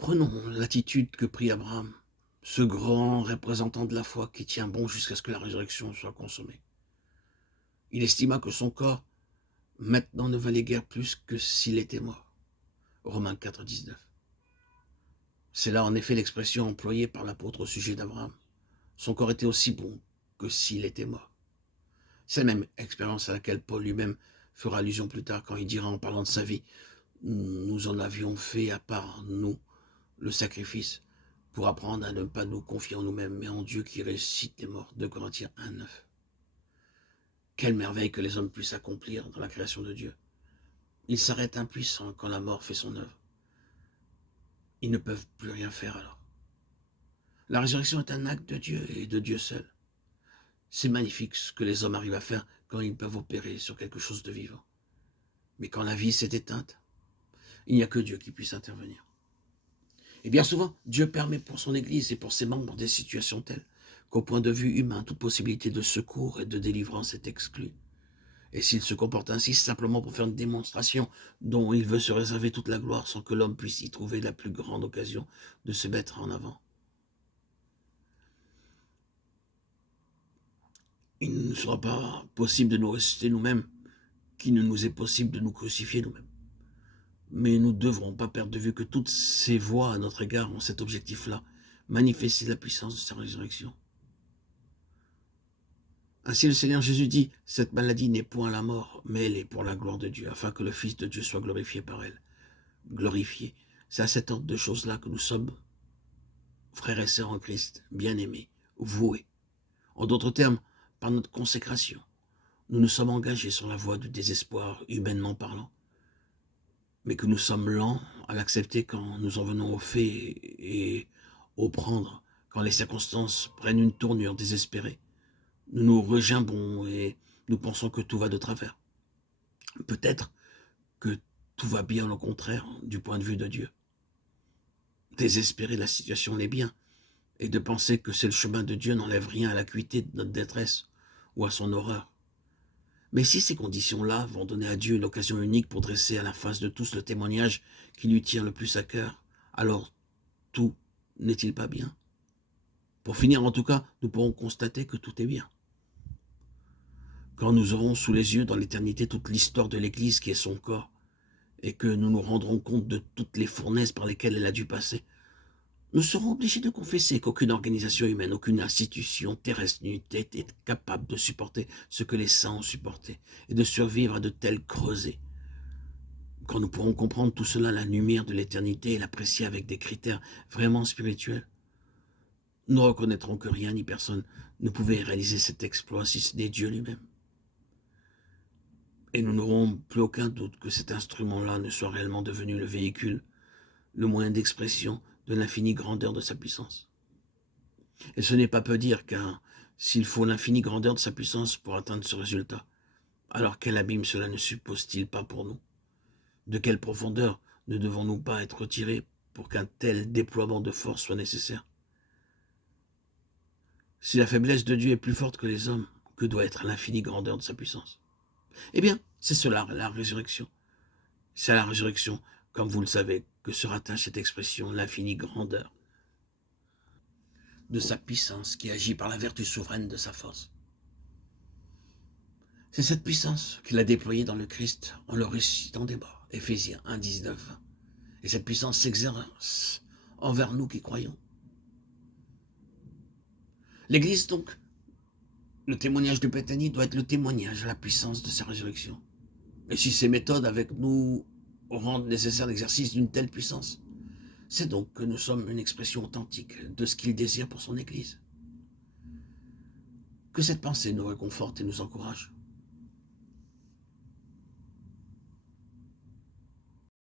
Prenons l'attitude que prit Abraham, ce grand représentant de la foi qui tient bon jusqu'à ce que la résurrection soit consommée. Il estima que son corps, maintenant, ne valait guère plus que s'il était mort. Romains 4, 19. C'est là en effet l'expression employée par l'apôtre au sujet d'Abraham. Son corps était aussi bon que s'il était mort. C'est la même expérience à laquelle Paul lui-même fera allusion plus tard quand il dira en parlant de sa vie: nous en avions fait à part nous le sacrifice pour apprendre à ne pas nous confier en nous-mêmes, mais en Dieu qui ressuscite les morts. 2 Corinthiens 1, 9. Quelle merveille que les hommes puissent accomplir dans la création de Dieu. Ils s'arrêtent impuissants quand la mort fait son œuvre. Ils ne peuvent plus rien faire alors. La résurrection est un acte de Dieu et de Dieu seul. C'est magnifique ce que les hommes arrivent à faire quand ils peuvent opérer sur quelque chose de vivant. Mais quand la vie s'est éteinte, il n'y a que Dieu qui puisse intervenir. Et bien souvent, Dieu permet pour son Église et pour ses membres des situations telles qu'au point de vue humain, toute possibilité de secours et de délivrance est exclue. Et s'il se comporte ainsi, c'est simplement pour faire une démonstration dont il veut se réserver toute la gloire sans que l'homme puisse y trouver la plus grande occasion de se mettre en avant. Il ne sera pas possible de nous ressusciter nous-mêmes, qu'il ne nous est possible de nous crucifier nous-mêmes. Mais nous ne devrons pas perdre de vue que toutes ces voies à notre égard ont cet objectif-là, manifester la puissance de sa résurrection. Ainsi le Seigneur Jésus dit: cette maladie n'est point la mort, mais elle est pour la gloire de Dieu, afin que le Fils de Dieu soit glorifié par elle. Glorifié, c'est à cet ordre de choses-là que nous sommes, frères et sœurs en Christ, bien-aimés, voués. En d'autres termes, par notre consécration, nous nous sommes engagés sur la voie du désespoir, humainement parlant, mais que nous sommes lents à l'accepter quand nous en venons au fait et au prendre, quand les circonstances prennent une tournure désespérée. Nous nous regimbons et nous pensons que tout va de travers. Peut-être que tout va bien au contraire du point de vue de Dieu. Désespérer la situation l'est bien, et de penser que c'est le chemin de Dieu n'enlève rien à l'acuité de notre détresse ou à son horreur. Mais si ces conditions-là vont donner à Dieu une occasion unique pour dresser à la face de tous le témoignage qui lui tient le plus à cœur, alors tout n'est-il pas bien? Pour finir, en tout cas, nous pourrons constater que tout est bien. Quand nous aurons sous les yeux dans l'éternité toute l'histoire de l'Église qui est son corps, et que nous nous rendrons compte de toutes les fournaises par lesquelles elle a dû passer, nous serons obligés de confesser qu'aucune organisation humaine, aucune institution terrestre n'eût été capable de supporter ce que les saints ont supporté et de survivre à de telles creusées. Quand nous pourrons comprendre tout cela à la lumière de l'éternité et l'apprécier avec des critères vraiment spirituels, nous reconnaîtrons que rien ni personne ne pouvait réaliser cet exploit si ce n'est Dieu lui-même. Et nous n'aurons plus aucun doute que cet instrument-là ne soit réellement devenu le véhicule, le moyen d'expression de l'infinie grandeur de sa puissance. Et ce n'est pas peu dire, car s'il faut l'infinie grandeur de sa puissance pour atteindre ce résultat, alors quel abîme cela ne suppose-t-il pas pour nous? De quelle profondeur ne devons-nous pas être retirés pour qu'un tel déploiement de force soit nécessaire? Si la faiblesse de Dieu est plus forte que les hommes, que doit être l'infinie grandeur de sa puissance? Eh bien, c'est cela la résurrection. C'est à la résurrection, comme vous le savez, que se rattache cette expression, l'infinie grandeur de sa puissance qui agit par la vertu souveraine de sa force. C'est cette puissance qu'il a déployée dans le Christ en le ressuscitant des morts. Éphésiens 1, 19. Et cette puissance s'exerce envers nous qui croyons. L'Église, donc, le témoignage de Béthanie doit être le témoignage à la puissance de sa résurrection. Et si ces méthodes avec nous rendent nécessaire l'exercice d'une telle puissance, c'est donc que nous sommes une expression authentique de ce qu'il désire pour son Église. Que cette pensée nous réconforte et nous encourage.